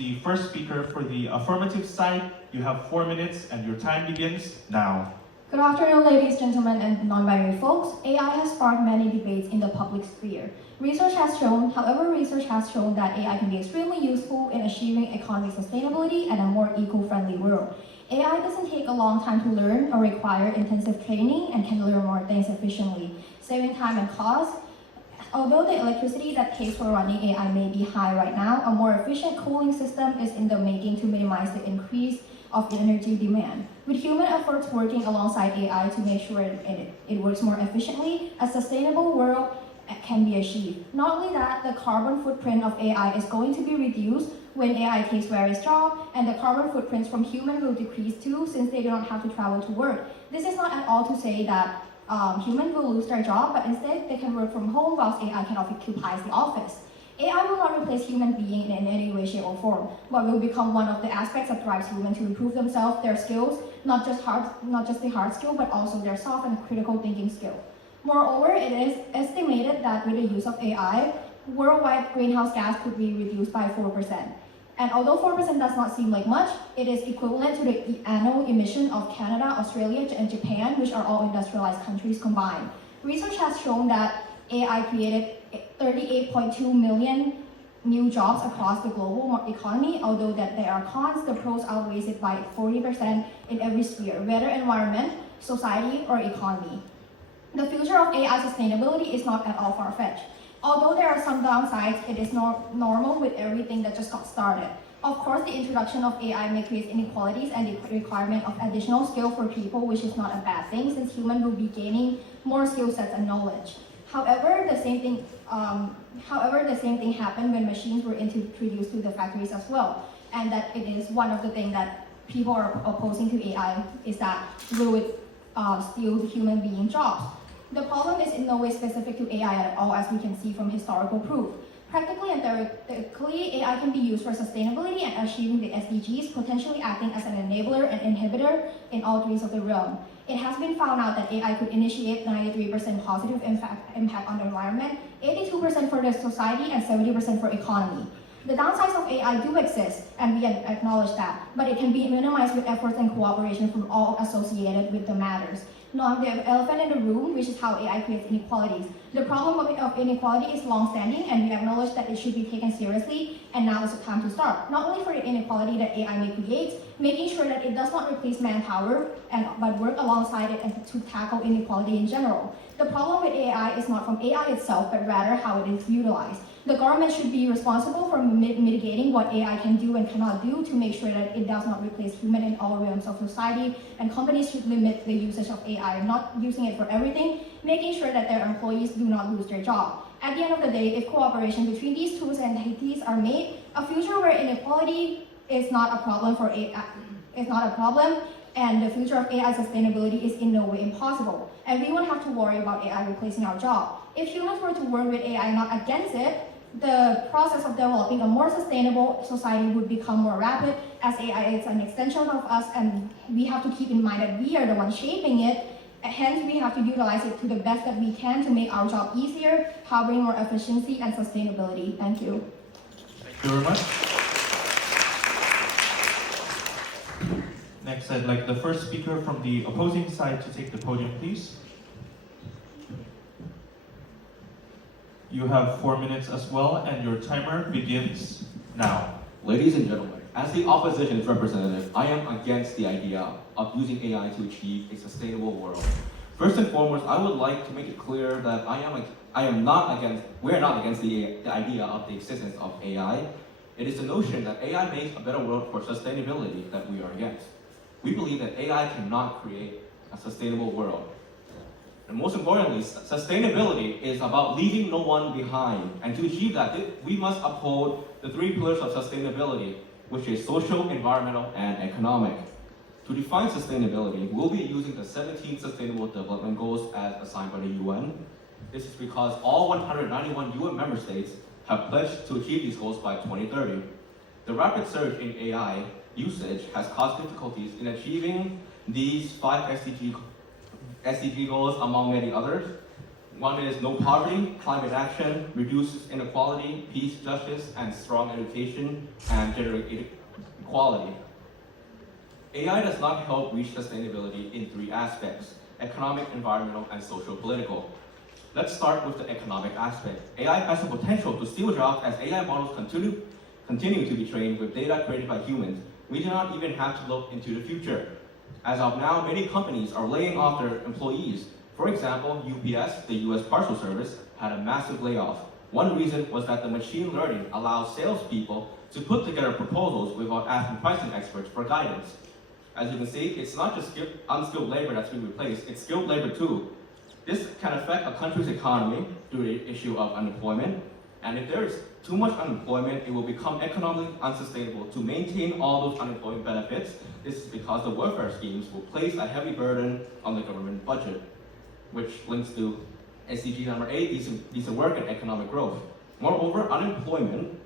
the first speaker for the affirmative side. You have 4 minutes and your time begins now. Good afternoon, ladies, gentlemen, and non-binary folks. AI has sparked many debates in the public sphere. Research has shown that AI can be extremely useful in achieving economic sustainability and a more eco-friendly world. AI doesn't take a long time to learn or require intensive training and can learn more things efficiently, saving time and cost. Although the electricity that takes for running AI may be high right now, a more efficient cooling system is in the making to minimize the increase of energy demand. With human efforts working alongside AI to make sure it works more efficiently, a sustainable world can be achieved. Not only that, the carbon footprint of AI is going to be reduced when AI takes various jobs, and the carbon footprints from humans will decrease too, since they don't have to travel to work. This is not at all to say that humans will lose their job, but instead they can work from home whilst AI can occupy the office. AI will not replace human being in any way, shape, or form, but will become one of the aspects that drives humans to improve themselves, their skills, not just the hard skill, but also their soft and critical thinking skill. Moreover, it is estimated that with the use of AI, worldwide greenhouse gas could be reduced by 4%. And although 4% does not seem like much, it is equivalent to the annual emission of Canada, Australia, and Japan, which are all industrialized countries combined. Research has shown that AI created 38.2 million new jobs across the global economy. Although that there are cons, the pros outweighs it by 40% in every sphere, whether environment, society, or economy. The future of AI sustainability is not at all far-fetched. Although there are some downsides, it is normal with everything that just got started. Of course, the introduction of AI may create inequalities and the requirement of additional skill for people, which is not a bad thing, since humans will be gaining more skill sets and knowledge. However, the same thing happened when machines were introduced to the factories as well, and that it is one of the things that people are opposing to AI is that will it steal human being jobs. The problem is in no way specific to AI at all, as we can see from historical proof. Practically and theoretically, AI can be used for sustainability and achieving the SDGs, potentially acting as an enabler and inhibitor in all three of the realm. It has been found out that AI could initiate 93% positive impact on the environment, 82% for the society, and 70% for economy. The downsides of AI do exist, and we acknowledge that, but it can be minimized with efforts and cooperation from all associated with the matters. Now, the elephant in the room, which is how AI creates inequalities. The problem of inequality is long-standing, and we acknowledge that it should be taken seriously, and now is the time to start. Not only for the inequality that AI may create, making sure that it does not replace manpower, but work alongside it and to tackle inequality in general. The problem with AI is not from AI itself, but rather how it is utilized. The government should be responsible for mitigating what AI can do and cannot do to make sure that it does not replace human in all realms of society, and companies should limit the usage of AI, not using it for everything, making sure that their employees do not lose their job. At the end of the day, if cooperation between these two entities are made, a future where inequality is not a problem for AI is not a problem, and the future of AI sustainability is in no way impossible. And we won't have to worry about AI replacing our job. If humans were to work with AI, not against it, the process of developing a more sustainable society would become more rapid, as AI is an extension of us, and we have to keep in mind that we are the ones shaping it. Hence, we have to utilize it to the best that we can to make our job easier, harboring more efficiency and sustainability. Thank you. Thank you very much. Next, I'd like the first speaker from the opposing side to take the podium, please. You have 4 minutes as well, and your timer begins now. Ladies and gentlemen, as the opposition's representative, I am against the idea of using AI to achieve a sustainable world. First and foremost, I would like to make it clear that we are not against the idea of the existence of AI. It is the notion that AI makes a better world for sustainability that we are against. We believe that AI cannot create a sustainable world. And most importantly, sustainability is about leaving no one behind. And to achieve that, we must uphold the 3 pillars of sustainability, which is social, environmental, and economic. To define sustainability, we'll be using the 17 Sustainable Development Goals as assigned by the UN. This is because all 191 UN member states have pledged to achieve these goals by 2030. The rapid surge in AI usage has caused difficulties in achieving these 5 SDG goals, among many others. One is no poverty, climate action, reduces inequality, peace, justice, and strong education, and generate equality. AI does not help reach sustainability in three aspects: economic, environmental, and social political. Let's start with the economic aspect. AI has the potential to steal jobs as AI models continue to be trained with data created by humans. We do not even have to look into the future. As of now, many companies are laying off their employees. For example, UPS, the US Parcel Service, had a massive layoff. One reason was that the machine learning allows salespeople to put together proposals without asking pricing experts for guidance. As you can see, it's not just unskilled labor that's being replaced, it's skilled labor too. This can affect a country's economy through the issue of unemployment. And if there is too much unemployment, it will become economically unsustainable to maintain all those unemployment benefits. This is because the welfare schemes will place a heavy burden on the government budget, which links to SDG number 8, decent work and economic growth. Moreover, unemployment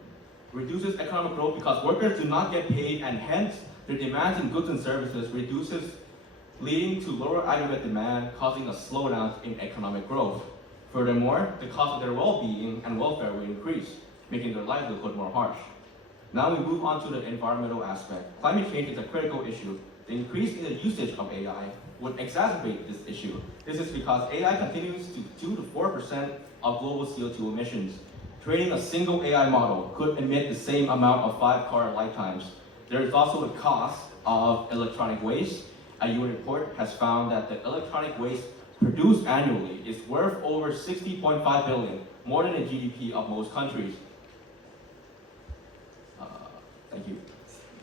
reduces economic growth because workers do not get paid, and hence their demands in goods and services reduces, leading to lower aggregate demand, causing a slowdown in economic growth. Furthermore, the cost of their well-being and welfare will increase, making their livelihood more harsh. Now we move on to the environmental aspect. Climate change is a critical issue. The increase in the usage of AI would exacerbate this issue. This is because AI continues to 2 to 4% of global CO2 emissions. Training a single AI model could emit the same amount of 5 car lifetimes. There is also the cost of electronic waste. A UN report has found that the electronic waste produced annually is worth over 60.5 billion, more than the GDP of most countries. Thank you.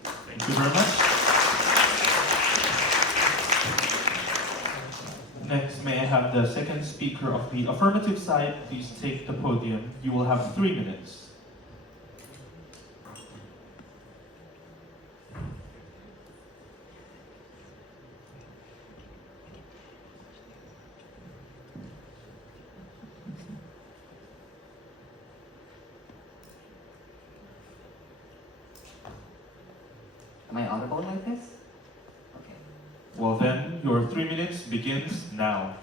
Thank you very much. Next, may I have the second speaker of the affirmative side please take the podium. You will have 3 minutes. Am I audible like this? Okay. Well then, your 3 minutes begins now.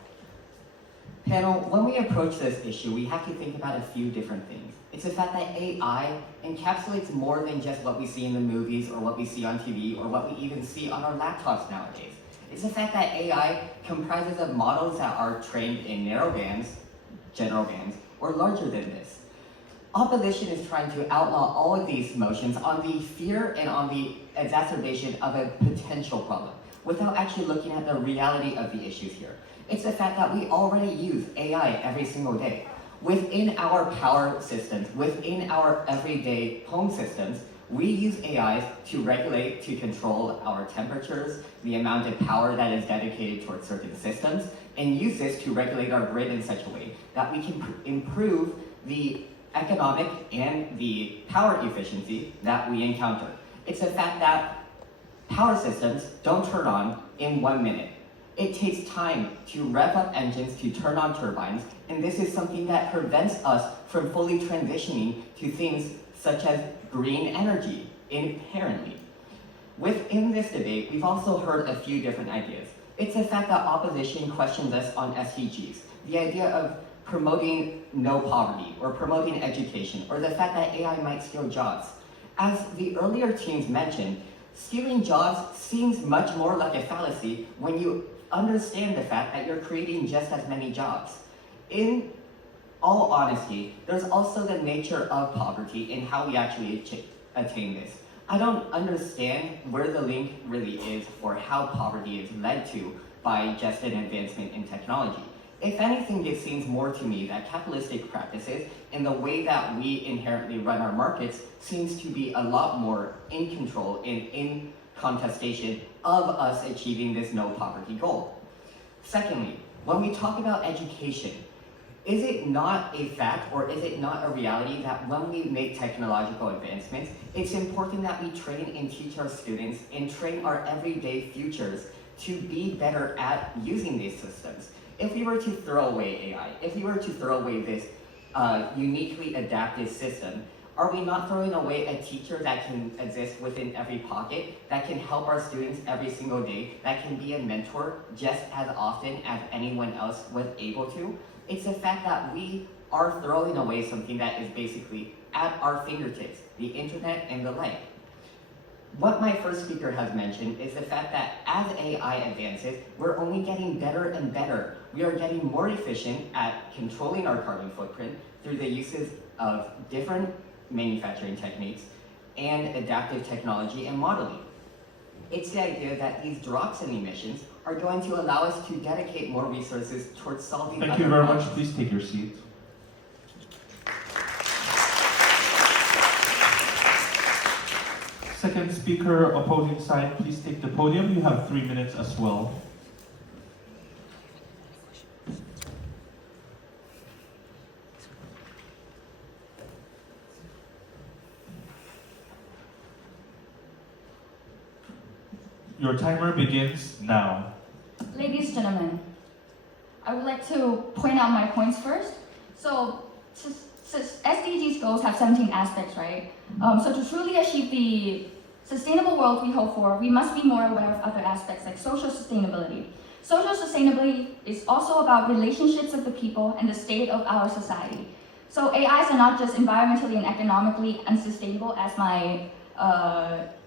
Panel, when we approach this issue, we have to think about a few different things. It's the fact that AI encapsulates more than just what we see in the movies or what we see on TV or what we even see on our laptops nowadays. It's the fact that AI comprises of models that are trained in narrow bands, general bands, or larger than this. Opposition is trying to outlaw all of these motions on the fear and on the exacerbation of a potential problem, without actually looking at the reality of the issues here. It's the fact that we already use AI every single day. Within our power systems, within our everyday home systems, we use AIs to regulate, to control our temperatures, the amount of power that is dedicated towards certain systems, and use this to regulate our grid in such a way that we can improve the economic and the power efficiency that we encounter. It's the fact that power systems don't turn on in 1 minute. It takes time to rev up engines, to turn on turbines, and this is something that prevents us from fully transitioning to things such as green energy inherently. Within this debate, we've also heard a few different ideas. It's the fact that opposition questions us on SDGs, the idea of promoting no poverty, or promoting education, or the fact that AI might steal jobs. As the earlier teams mentioned, stealing jobs seems much more like a fallacy when you understand the fact that you're creating just as many jobs. In all honesty, there's also the nature of poverty and how we actually attain this. I don't understand where the link really is for how poverty is led to by just an advancement in technology. If anything, it seems more to me that capitalistic practices and the way that we inherently run our markets seems to be a lot more in control and in contestation of us achieving this no poverty goal. Secondly, when we talk about education, is it not a fact or is it not a reality that when we make technological advancements, it's important that we train and teach our students and train our everyday futures to be better at using these systems? If we were to throw away AI, if we were to throw away this uniquely adaptive system, are we not throwing away a teacher that can exist within every pocket, that can help our students every single day, that can be a mentor just as often as anyone else was able to? It's the fact that we are throwing away something that is basically at our fingertips, the internet and the like. What my first speaker has mentioned is the fact that as AI advances, we're only getting better and better. We are getting more efficient at controlling our carbon footprint through the uses of different manufacturing techniques and adaptive technology and modeling. It's the idea that these drops in emissions are going to allow us to dedicate more resources towards solving Thank other you very much. problems. Please take your seat. Second speaker, opposing side, please take the podium. You have 3 minutes as well. Your timer begins now. Ladies and gentlemen, I would like to point out my points first. So, SDGs goals have 17 aspects, right? So to truly achieve the sustainable world we hope for, we must be more aware of other aspects like social sustainability. Social sustainability is also about relationships of the people and the state of our society. So AIs are not just environmentally and economically unsustainable, as my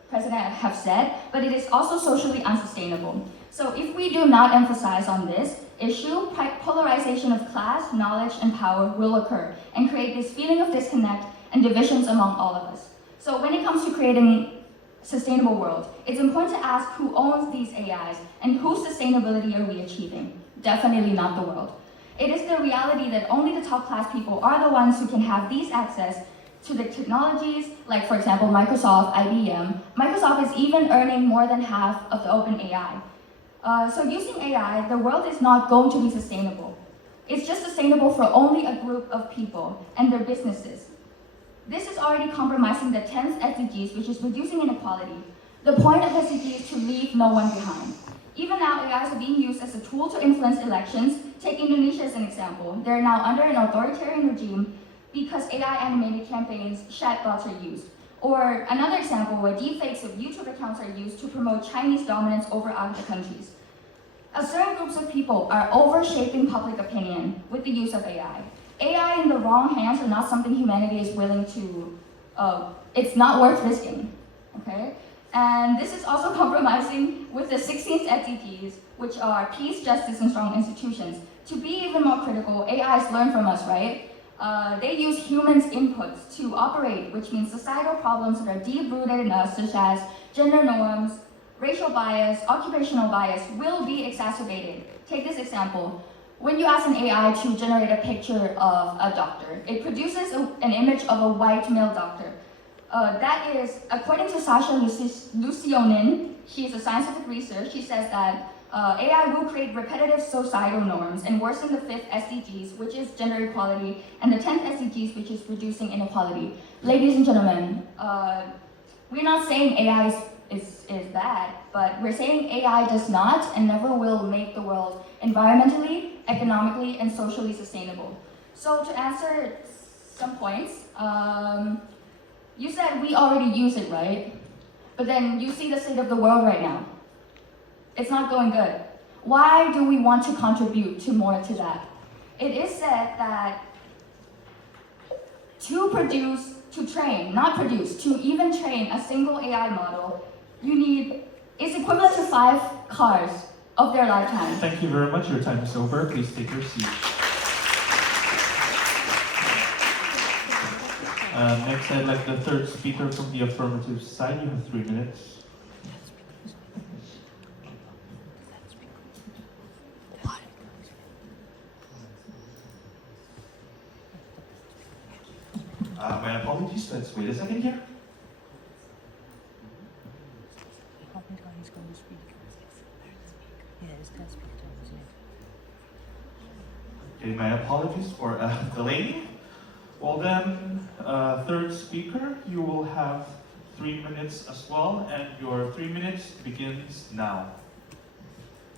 president have said, but it is also socially unsustainable. So if we do not emphasize on this issue, polarization of class, knowledge, and power will occur and create this feeling of disconnect and divisions among all of us. So when it comes to creating sustainable world, it's important to ask who owns these AIs and whose sustainability are we achieving? Definitely not the world. It is the reality that only the top class people are the ones who can have these access to the technologies, like for example, Microsoft, IBM. Microsoft is even earning more than half of the open AI. So using AI, the world is not going to be sustainable. It's just sustainable for only a group of people and their businesses. This is already compromising the 10th SDGs, which is reducing inequality. The point of SDG is to leave no one behind. Even now, AIs are being used as a tool to influence elections. Take Indonesia as an example. They're now under an authoritarian regime because AI-animated campaigns, chatbots are used. Or another example where deepfakes of YouTube accounts are used to promote Chinese dominance over other countries. Certain groups of people are overshaping public opinion with the use of AI. AI in the wrong hands are not something humanity is willing to, it's not worth risking, okay? And this is also compromising with the 16th SDGs, which are peace, justice, and strong institutions. To be even more critical, AIs learn from us, right? They use humans' inputs to operate, which means societal problems that are deep-rooted in us, such as gender norms, racial bias, occupational bias, will be exacerbated. Take this example. When you ask an AI to generate a picture of a doctor, it produces an image of a white male doctor. That is, according to Sasha Lucionin, she's a scientific researcher, she says that AI will create repetitive societal norms and worsen the 5th SDGs, which is gender equality, and the 10th SDGs, which is reducing inequality. Ladies and gentlemen, we're not saying AI is bad, but we're saying AI does not and never will make the world environmentally, economically, and socially sustainable. So to answer some points, you said we already use it, right? But then you see the state of the world right now. It's not going good. Why do we want to contribute to more to that? It is said that to produce, to train, not produce, to even train a single AI model, you need, is equivalent to 5 cars of their lifetime. Thank you very much. Your time is over. Please take your seat. Next, I'd like the third speaker from the affirmative side. You have 3 minutes. My apologies. Let's wait a second here. He's going to speak. Yeah, it's going to speak to him, isn't it? Okay, my apologies for delaying. Well then, third speaker, you will have 3 minutes as well, and your 3 minutes begins now.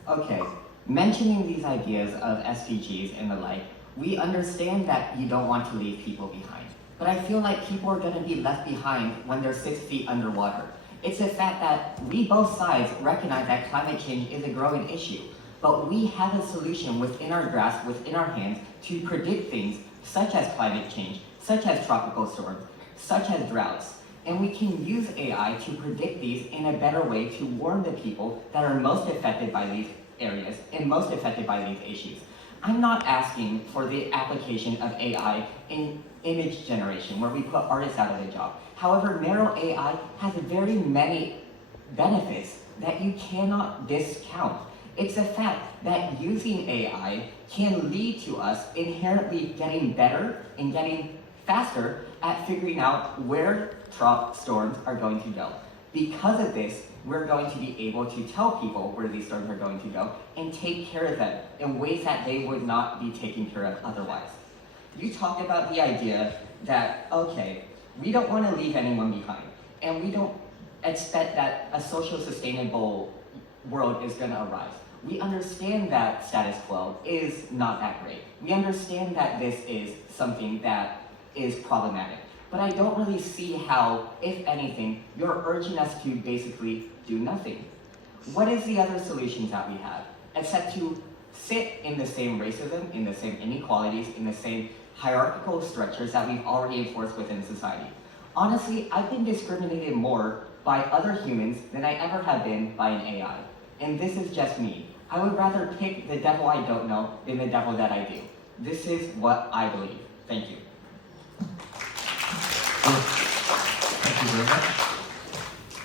Okay, mentioning these ideas of SDGs and the like, we understand that you don't want to leave people behind. But I feel like people are going to be left behind when they're 6 feet underwater. It's a fact that we both sides recognize that climate change is a growing issue. But we have a solution within our grasp, within our hands, to predict things such as climate change, such as tropical storms, such as droughts. And we can use AI to predict these in a better way to warn the people that are most affected by these areas and most affected by these issues. I'm not asking for the application of AI in image generation, where we put artists out of a job. However, narrow AI has very many benefits that you cannot discount. It's a fact that using AI can lead to us inherently getting better and getting faster at figuring out where storms are going to go. Because of this, we're going to be able to tell people where these storms are going to go and take care of them in ways that they would not be taken care of otherwise. You talked about the idea that, okay, we don't want to leave anyone behind, and we don't expect that a social sustainable world is going to arise. We understand that status quo is not that great. We understand that this is something that is problematic. But I don't really see how, if anything, you're urging us to basically do nothing. What is the other solutions that we have, except to sit in the same racism, in the same inequalities, in the same hierarchical structures that we've already enforced within society? Honestly, I've been discriminated more by other humans than I ever have been by an AI. And this is just me. I would rather pick the devil I don't know than the devil that I do. This is what I believe. Thank you. Thank you very much.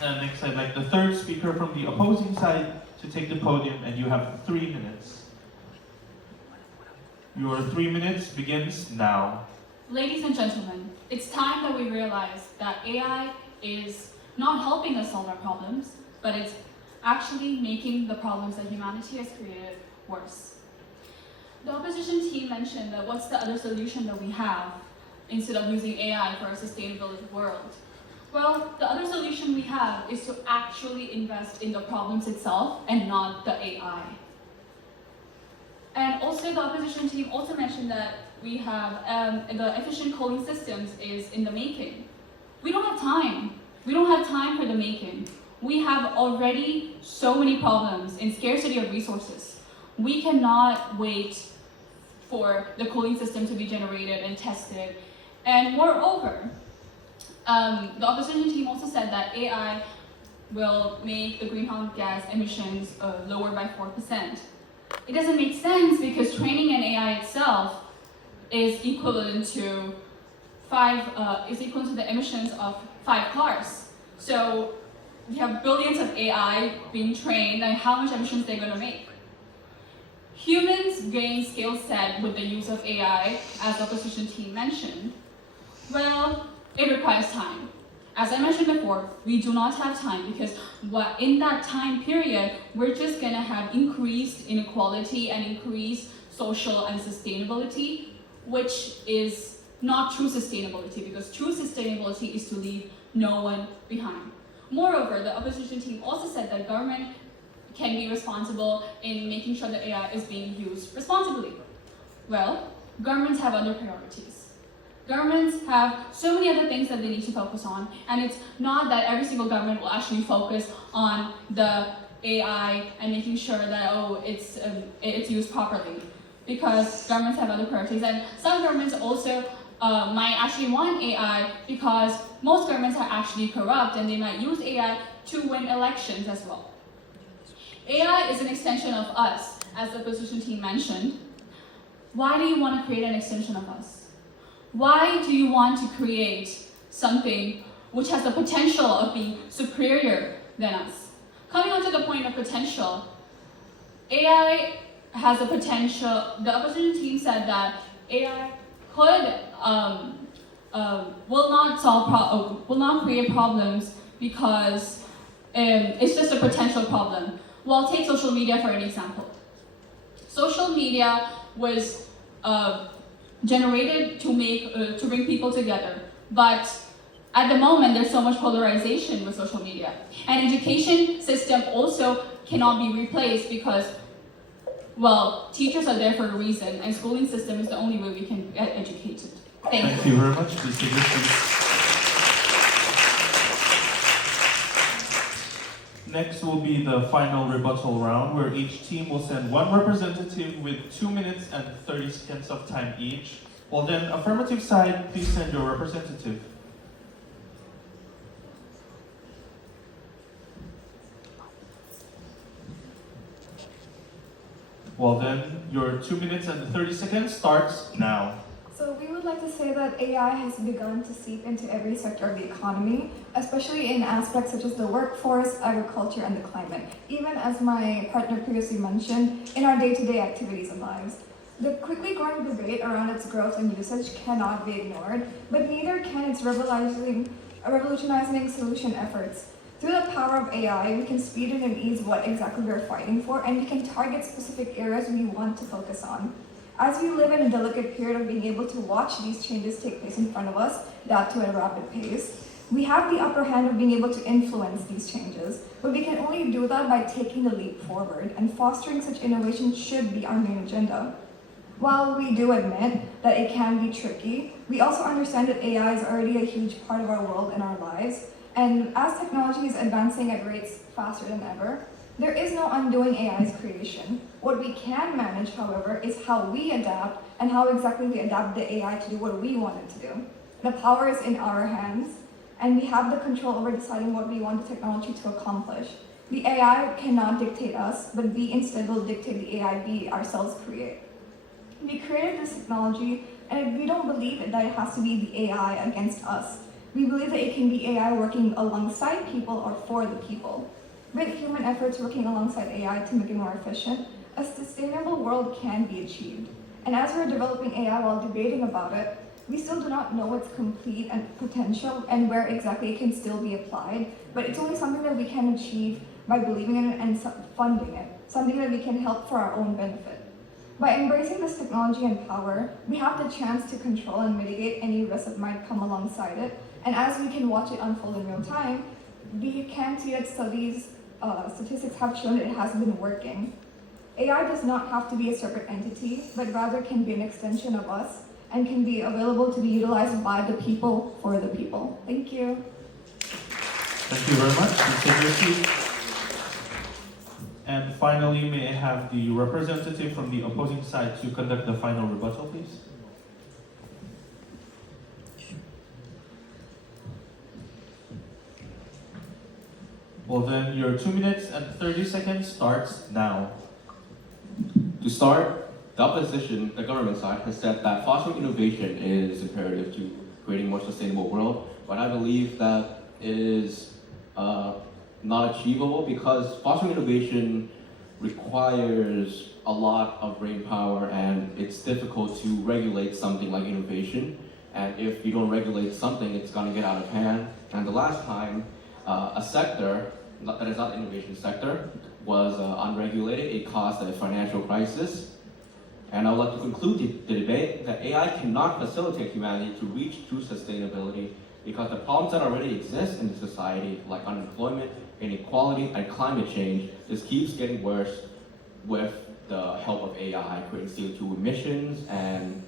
And next, I'd like the third speaker from the opposing side to take the podium, and you have 3 minutes. Your 3 minutes begins now. Ladies and gentlemen, it's time that we realize that AI is not helping us solve our problems, but it's actually making the problems that humanity has created worse. The opposition team mentioned that what's the other solution that we have instead of using AI for a sustainable world? Well, the other solution we have is to actually invest in the problems itself and not the AI. And also the opposition team also mentioned that we have the efficient cooling systems is in the making. We don't have time. We don't have time for the making. We have already so many problems in scarcity of resources. We cannot wait for the cooling system to be generated and tested. And moreover, the opposition team also said that AI will make the greenhouse gas emissions lower by 4%. It doesn't make sense because training an AI itself is equivalent to the emissions of 5 cars. So we have billions of AI being trained, and how much emissions they're going to make. Humans gain skill set with the use of AI, as the opposition team mentioned. Well, it requires time. As I mentioned before, we do not have time because in that time period, we're just going to have increased inequality and increased social and sustainability, which is not true sustainability, because true sustainability is to leave no one behind. Moreover, the opposition team also said that government can be responsible in making sure that AI is being used responsibly. Well, governments have other priorities. Governments have so many other things that they need to focus on, and it's not that every single government will actually focus on the AI and making sure that it's used properly, because governments have other priorities, and some governments also might actually want AI because most governments are actually corrupt and they might use AI to win elections as well. AI is an extension of us, as the opposition team mentioned. Why do you want to create an extension of us? Why do you want to create something which has the potential of being superior than us? Coming on to the point of potential, AI has a potential. The opposition team said that AI will not create problems because it's just a potential problem. Well, take social media for an example. Social media was generated to bring people together, but at the moment there's so much polarization with social media. And education system also cannot be replaced because, well, teachers are there for a reason, and schooling system is the only way we can get educated. Thank you. You very much. Please take your seats. Next will be the final rebuttal round, where each team will send one representative with 2 minutes and 30 seconds of time each. Well then, affirmative side, please send your representative. Well then, your 2 minutes and 30 seconds starts now. So we would like to say that AI has begun to seep into every sector of the economy, especially in aspects such as the workforce, agriculture, and the climate, even as my partner previously mentioned, in our day-to-day activities and lives. The quickly growing debate around its growth and usage cannot be ignored, but neither can its revolutionizing solution efforts. Through the power of AI, we can speed it and ease what exactly we're fighting for, and we can target specific areas we want to focus on. As we live in a delicate period of being able to watch these changes take place in front of us, that too at a rapid pace, we have the upper hand of being able to influence these changes, but we can only do that by taking the leap forward, and fostering such innovation should be our main agenda. While we do admit that it can be tricky, we also understand that AI is already a huge part of our world and our lives, and as technology is advancing at rates faster than ever, there is no undoing AI's creation. What we can manage, however, is how we adapt and how exactly we adapt the AI to do what we want it to do. The power is in our hands, and we have the control over deciding what we want the technology to accomplish. The AI cannot dictate us, but we instead will dictate the AI we ourselves create. We created this technology, and we don't believe that it has to be the AI against us. We believe that it can be AI working alongside people or for the people. With human efforts working alongside AI to make it more efficient, a sustainable world can be achieved. And as we're developing AI while debating about it, we still do not know its complete and potential and where exactly it can still be applied, but it's only something that we can achieve by believing in it and funding it, something that we can help for our own benefit. By embracing this technology and power, we have the chance to control and mitigate any risks that might come alongside it, and as we can watch it unfold in real time, we can see that statistics have shown that it has been working. AI does not have to be a separate entity, but rather can be an extension of us and can be available to be utilized by the people for the people. Thank you. Thank you very much. Please take your seat. And finally, may I have the representative from the opposing side to conduct the final rebuttal, please? Well then, your 2 minutes and 30 seconds starts now. To start, the opposition, the government side, has said that fostering innovation is imperative to creating a more sustainable world, but I believe that it is not achievable because fostering innovation requires a lot of brain power, and it's difficult to regulate something like innovation. And if you don't regulate something, it's going to get out of hand. And the last time a sector that is not the innovation sector was unregulated, it caused a financial crisis. And I would like to conclude the debate that AI cannot facilitate humanity to reach true sustainability because the problems that already exist in society, like unemployment, inequality, and climate change, just keeps getting worse with the help of AI, creating CO2 emissions and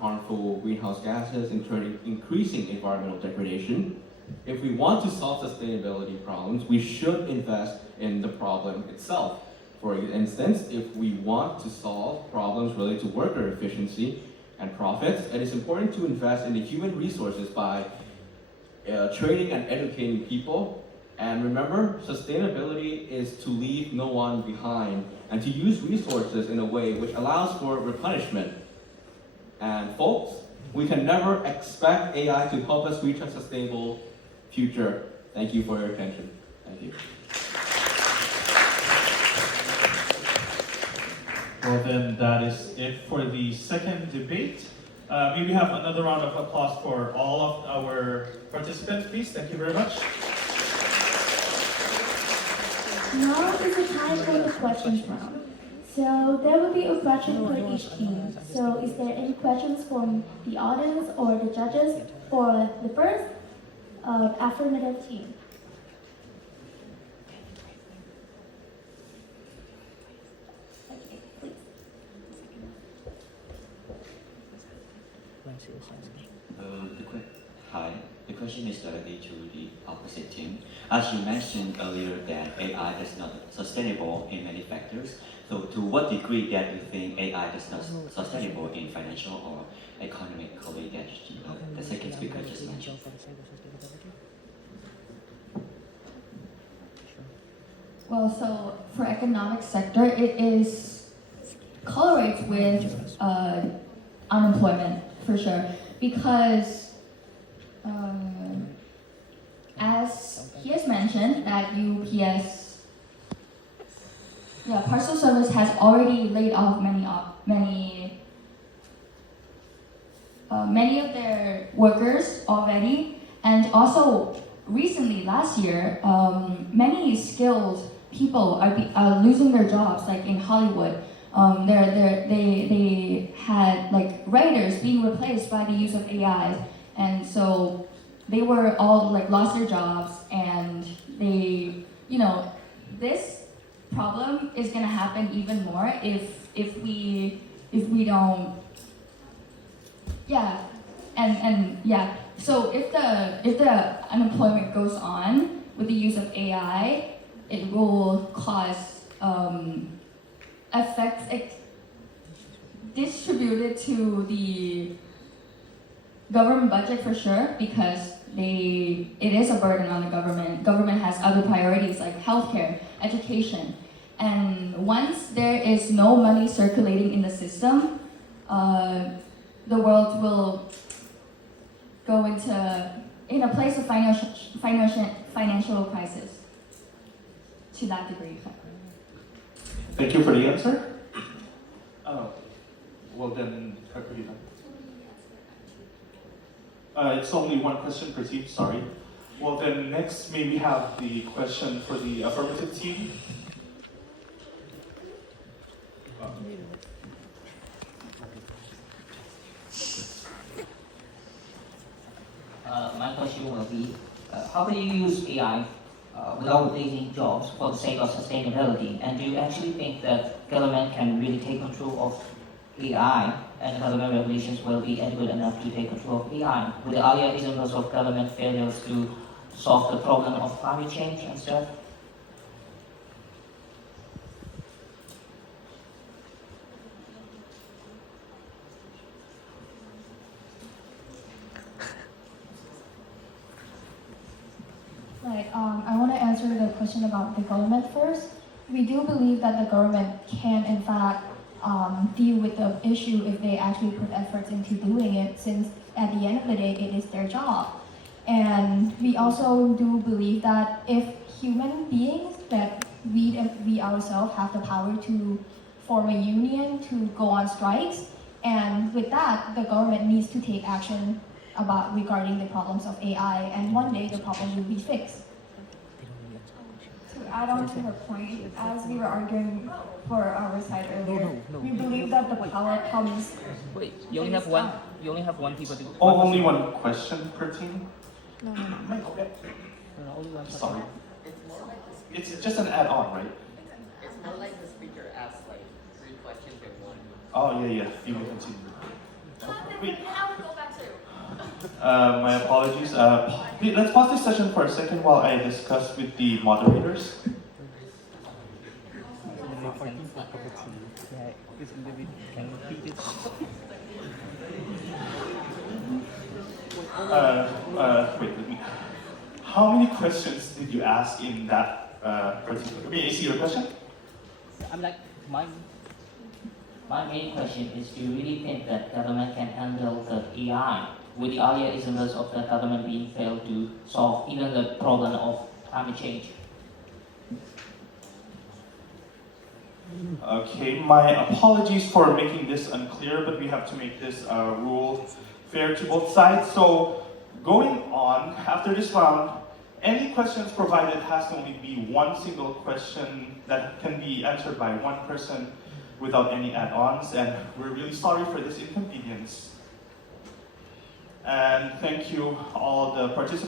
harmful greenhouse gases, increasing environmental degradation. If we want to solve sustainability problems, we should invest in the problem itself. For instance, if we want to solve problems related to worker efficiency and profits, it is important to invest in the human resources by training and educating people. And remember, sustainability is to leave no one behind and to use resources in a way which allows for replenishment. And folks, we can never expect AI to help us reach a sustainable future. Thank you for your attention. Thank you. Well then, that is it for the second debate. May we have another round of applause for all of our participants, please? Thank you very much. Now is the time for the questions round. So there will be a question for each team. So is there any questions from the audience or the judges for the first affirmative team? Okay, please. Where's your sense? Hi. The question is directly to the opposite team. As you mentioned earlier that AI is not sustainable in many factors. So to what degree that you think AI is not sustainable in financial or economically that the second speaker just mentioned? Well, so for economic sector, it is correlates with unemployment for sure, because as he has mentioned that UPS, parcel service has already laid off many of their workers already, and also recently last year, many skilled people are losing their jobs, like in Hollywood. They had like writers being replaced by the use of AI, and so they were all like lost their jobs, and they, this problem is gonna happen even more if we don't, So if the unemployment goes on with the use of AI, it will cause effects distributed to the government budget for sure, because it is a burden on the government. Government has other priorities like healthcare, education, and once there is no money circulating in the system, the world will go in a place of financial crisis to that degree. Thank you for the answer. Well then, it's only one question per team, sorry. Well then, next may we have the question for the affirmative team. My question will be, how do you use AI without replacing jobs for the sake of sustainability? And do you actually think that government can really take control of AI and government regulations will be adequate enough to take control of AI? With the earlier examples of government failures to solve the problem of climate change and stuff? I want to answer the question about the government first. We do believe that the government can, in fact, deal with the issue if they actually put efforts into doing it, since at the end of the day, it is their job. And we also do believe that if human beings, that we ourselves have the power to form a union, to go on strikes, and with that, the government needs to take action regarding the problems of AI, and one day the problem will be fixed. To add on to her point, as we were arguing for our side earlier, we believe that the power comes. Wait, you only have one. You only have one people to. Oh, only one question per team? No. Only one. Sorry. It's just an add-on, right? It's more like the speaker asks like 3 questions in one. Oh, yeah. You may continue. Wait. I would go back to. My apologies. Let's pause this session for a second while I discuss with the moderators. How many questions did you ask in that particular? May I see your question? I'm like, my main question is, do you really think that government can handle the AI with the earlier examples of the government being failed to solve even the problem of climate change? Okay, my apologies for making this unclear, but we have to make this rule fair to both sides. So going on, after this round, any questions provided has to only be one single question that can be answered by one person without any add-ons, and we're really sorry for this inconvenience. And thank you all the participants.